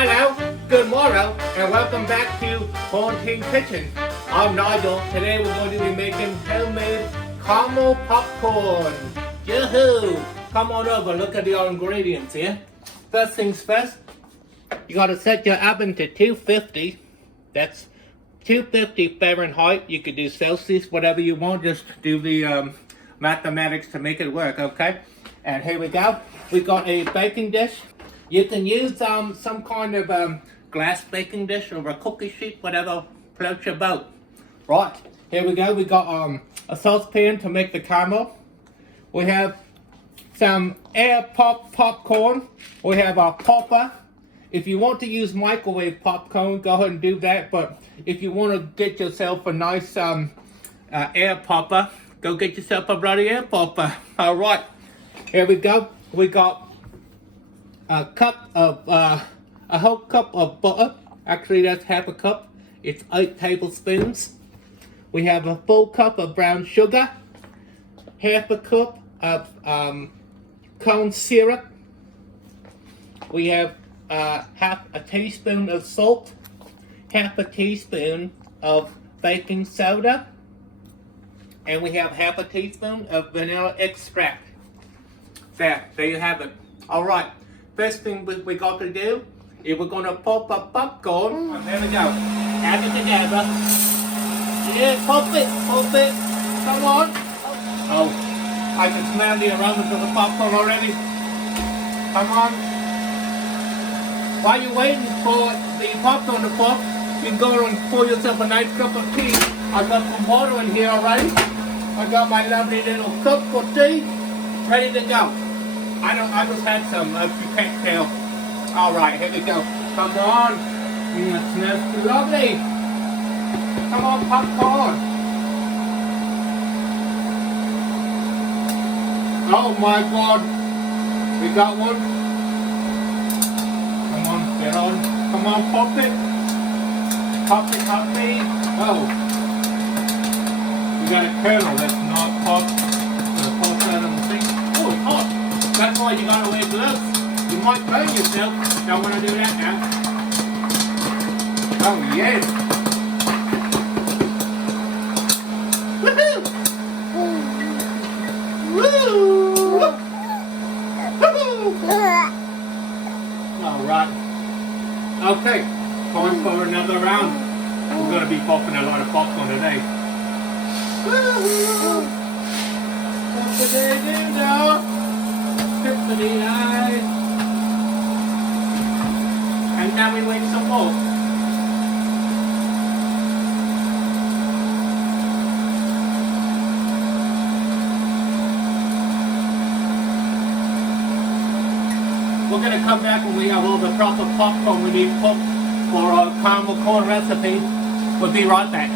Hello, good morrow, and welcome back to Quarantine Kitchen. I'm Nigel. Today we're going to be making homemade caramel popcorn. Yoo-hoo! Come on over, look at the ingredients here. First things first, you gotta set your oven to 250. That's 250 Fahrenheit. You could do Celsius, whatever you want. Just do the mathematics to make it work, okay? And here we go. We got a baking dish. You can use some kind of glass baking dish or a cookie sheet, whatever floats your boat. Right, here we go. We got a saucepan to make the caramel. We have some air popcorn. We have our popper. If you want to use microwave popcorn, go ahead and do that. But if you want to get yourself a nice air popper, go get yourself a bloody air popper. All right, here we go. We got a whole cup of butter. Actually, that's half a cup. It's 8 tablespoons. We have a full cup of brown sugar, half a cup of corn syrup. We have half a teaspoon of salt, half a teaspoon of baking soda, and we have half a teaspoon of vanilla extract. There you have it. All right. First thing we got to do is we're going to pop up popcorn. There we go. Add it together. Yeah, pop it. Come on. Oh, I can smell the aroma of the popcorn already. Come on. While you're waiting for the popcorn to pop, you can go and pour yourself a nice cup of tea. I've got some water in here already. I got my lovely little cup of tea ready to go. I just had some, you can't tell. All right, here we go. Come on. It smells too lovely. Come on, popcorn. Oh my God. We got one. Come on, get on. Come on, pop it. Pop it. Oh. We got a kernel that's not popped. Gonna pop that on the thing. Oh, it's hot. That's why you gotta wear gloves. You might burn yourself. Don't want to do that now. Oh yes. Woohoo! Woo! Woohoo! All right. Okay. Time for another round. We're gonna be popping a lot of popcorn today. Woohoo! And now we wait some more. We're going to come back when we have all the proper popcorn we need cooked for our caramel corn recipe. We'll be right back.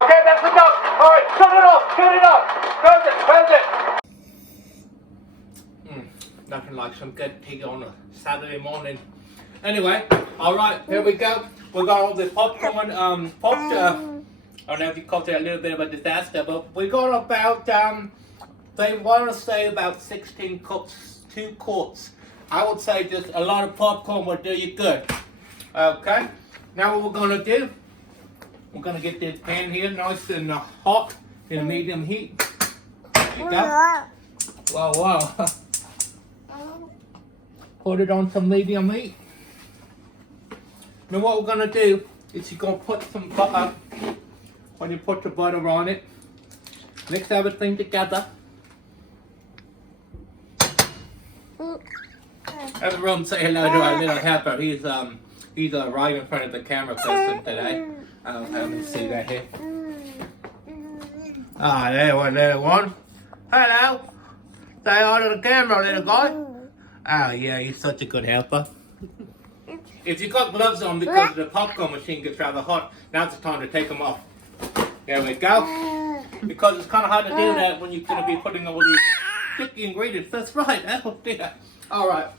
Okay, that's enough. All right, turn it off. Close it. Nothing like some good tea on a Saturday morning. Anyway, all right, here we go. We got all the popcorn popped. I don't know if you called it a little bit of a disaster, but we got about, they want to say about 16 cups, 2 quarts. I would say just a lot of popcorn will do you good. Okay, now what we're going to do, we're going to get this pan here nice and hot in medium heat. There you go. Wow. Put it on some medium heat. Now what we're going to do is you're going to put some butter. When you put the butter on it, mix everything together. Everyone say hello to our little helper. He's right in front of the camera person today. Let me see that here. Ah, there one. Hello. Say hi to the camera, little guy. Oh yeah, you're such a good helper. If you got gloves on because the popcorn machine gets rather hot, now's the time to take them off. There we go. Because it's kind of hard to do that when you're going to be putting all these sticky ingredients. That's right. Oh dear. All right.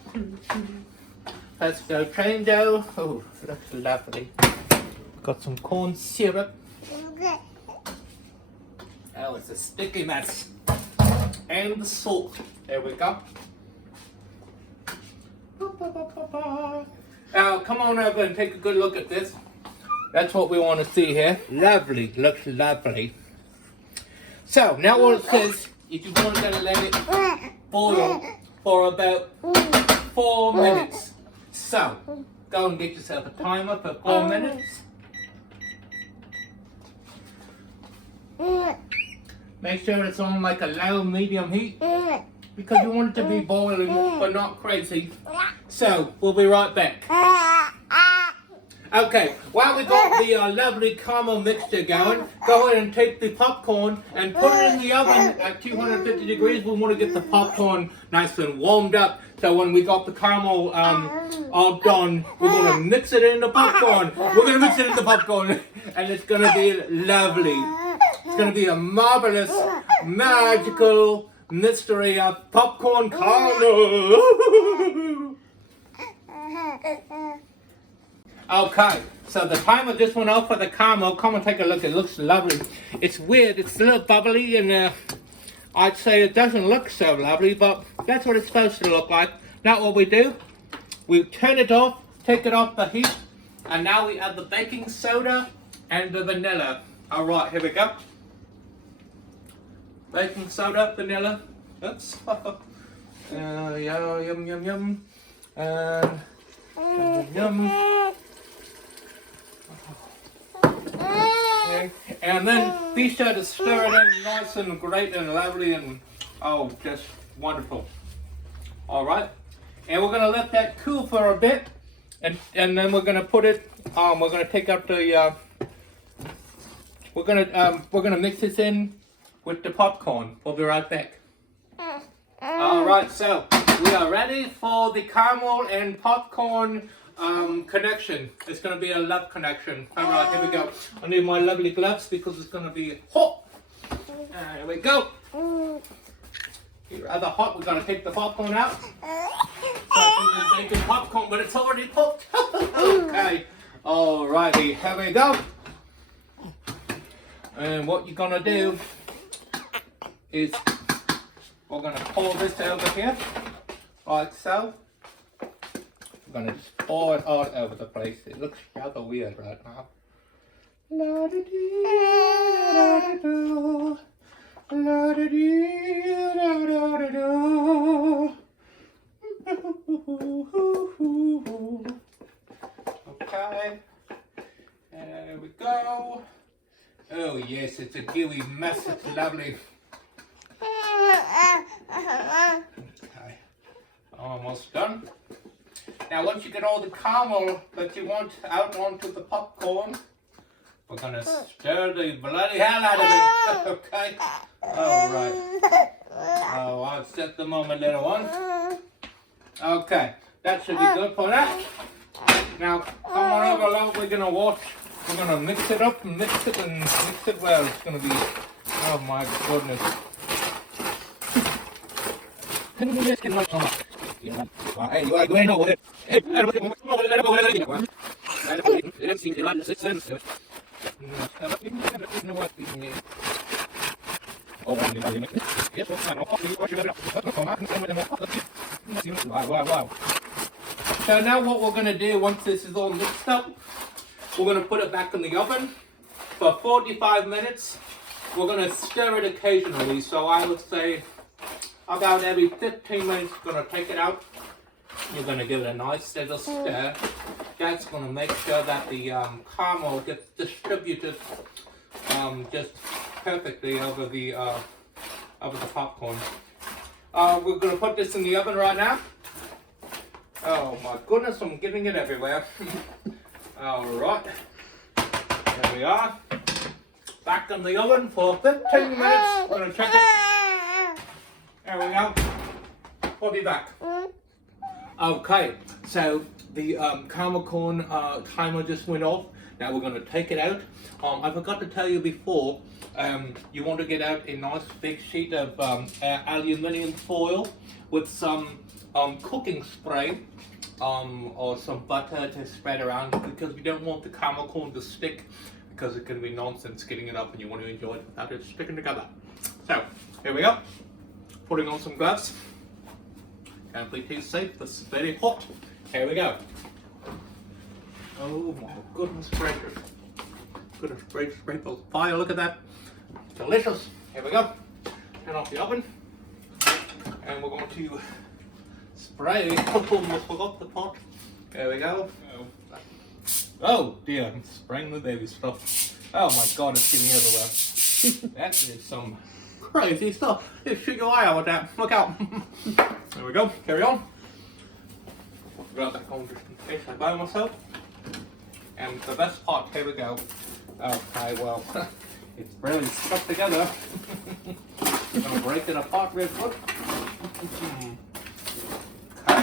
Let's go train dough. Oh, looks lovely. Got some corn syrup. Oh, it's a sticky mess. And the salt. There we go. Come on over and take a good look at this. That's what we want to see here. Lovely, looks lovely. So now what it says, if you want to let it boil for about 4 minutes. So go and get yourself a timer for 4 minutes. Make sure it's on like a low medium heat because you want it to be boiling but not crazy. So we'll be right back. Okay, while we got the lovely caramel mixture going, go ahead and take the popcorn and put it in the oven at 250 degrees. We want to get the popcorn nice and warmed up. So when we got the caramel all done, we're going to mix it in the popcorn. We're going to mix it in the popcorn and it's going to be lovely. It's going to be a marvelous, magical mystery of popcorn caramel. Okay, so the timer just went off for the caramel. Come and take a look. It looks lovely. It's weird. It's a little bubbly, and I'd say it doesn't look so lovely, but that's what it's supposed to look like. Now what we do, we turn it off, take it off the heat, and now we add the baking soda and the vanilla. All right, here we go. Baking soda, vanilla. Oops. Yeah, yum, yum, yum. Yum. Okay. And then be sure to stir it in nice and great and lovely and oh, just wonderful. All right, and we're gonna let that cool for a bit, and then we're gonna put it. We're gonna take out the. We're gonna mix this in with the popcorn. We'll be right back. All right, so we are ready for the caramel and popcorn connection. It's going to be a love connection. All right, here we go. I need my lovely gloves because it's going to be hot. Here we go. Rather hot. We're going to take the popcorn out. So making popcorn, but it's already cooked. Okay. All righty, here we go. And what you're going to do is we're going to pour this over here, like so. We're going to just pour it all over the place. It looks rather weird right now. La-da-dee, la-da-doo, la-da-dee, la-da-doo. Okay, there we go. Oh yes, it's a gooey mess. It's lovely. Okay, almost done. Now once you get all the caramel that you want out onto the popcorn, we're gonna stir the bloody hell out of it. Okay, all right. Oh, I'll set them on my little one. Okay, that should be good for that. Now come on over along. We're gonna watch. We're gonna mix it up and mix it well. It's gonna be, oh my goodness. Hey, you are going over it. Wow. So now what we're going to do once this is all mixed up, we're going to put it back in the oven for 45 minutes. We're going to stir it occasionally, so I would say about every 15 minutes you're going to take it out. You're going to give it a nice little stir. That's going to make sure that the caramel gets distributed just perfectly over the popcorn. We're going to put this in the oven right now. Oh my goodness, I'm getting it everywhere. Alright, there we are. Back in the oven for 15 minutes. We're going to check it. There we go. We'll be back. Okay, so the caramel corn timer just went off. Now we're going to take it out. I forgot to tell you before, you want to get out a nice big sheet of aluminium foil with some cooking spray or some butter to spread around, because we don't want the caramel corn to stick, because it can be nonsense getting it up and you want to enjoy it without it sticking together. So here we go. Putting on some gloves. Can't be too safe, it's very hot. Here we go. Oh my goodness gracious. Goodness gracious, grateful fire, look at that. Delicious. Here we go. Turn off the oven. And we're going to spray. Almost forgot the pot. There we go. Oh dear, I'm spraying the baby stuff. Oh my god, it's getting everywhere. That is some crazy stuff. Just shoot your eye out with that. Look out. There we go. Carry on. I'll grab that home just in case I buy myself. And the best part, here we go. Okay, well, it's really stuck together. I'm gonna break it apart real quick. Okay.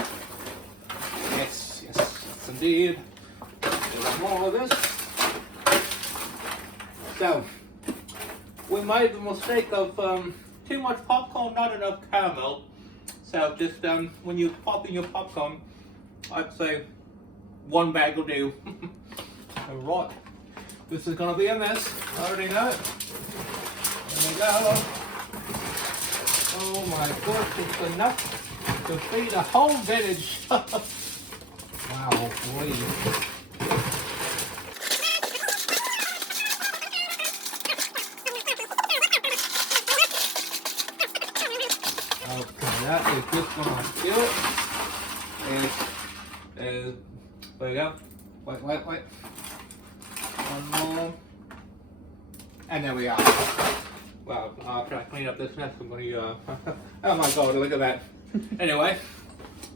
Yes, indeed. There's more of this. So, we made the mistake of too much popcorn, not enough caramel. So just when you pop in your popcorn, I'd say 1 bag will do. Alright, this is gonna be a mess. I already know it. There we go. Oh my gosh, it's enough to feed a whole village. Wow, please. Okay, that is just gonna do it. There we go. Wait. One more. And there we are. Well, after I clean up this mess, I'm gonna oh my god, look at that. Anyway,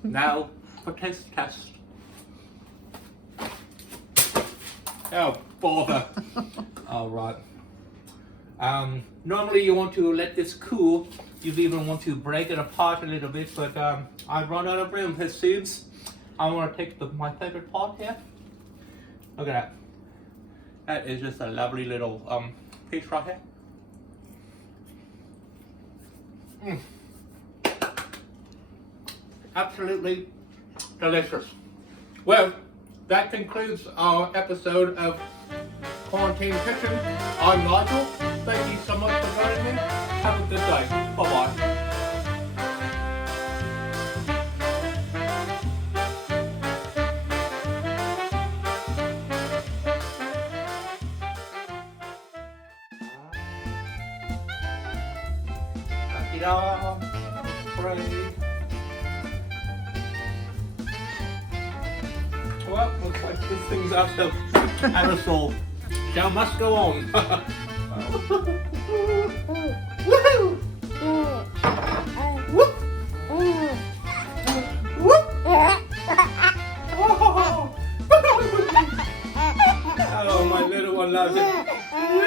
now for taste test. Oh, bother. Alright. Normally you want to let this cool. You even want to break it apart a little bit, but I've run out of room. His seeds. I want to take my favorite part here. Look at that. That is just a lovely little piece right here. Absolutely delicious. Well, that concludes our episode of Quarantine Kitchen. I'm Nigel. Thank you so much for joining me. Have a good day. Bye-bye. Spray. Well, looks like this thing's out of aerosol. Show must go on. Oh, my little one loves it. Oh,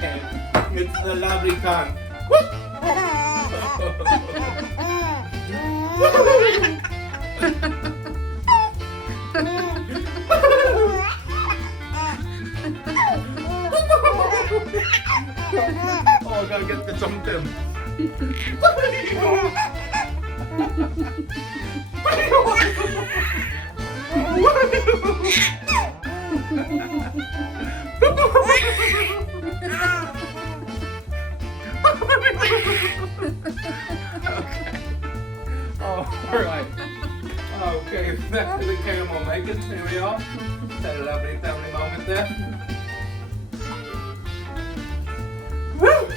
yeah. It's a lovely time. Oh, I gotta get this on film. Okay. Oh, alright. Okay, back to the caramel making. Here we are. Had a lovely family moment there. Woo!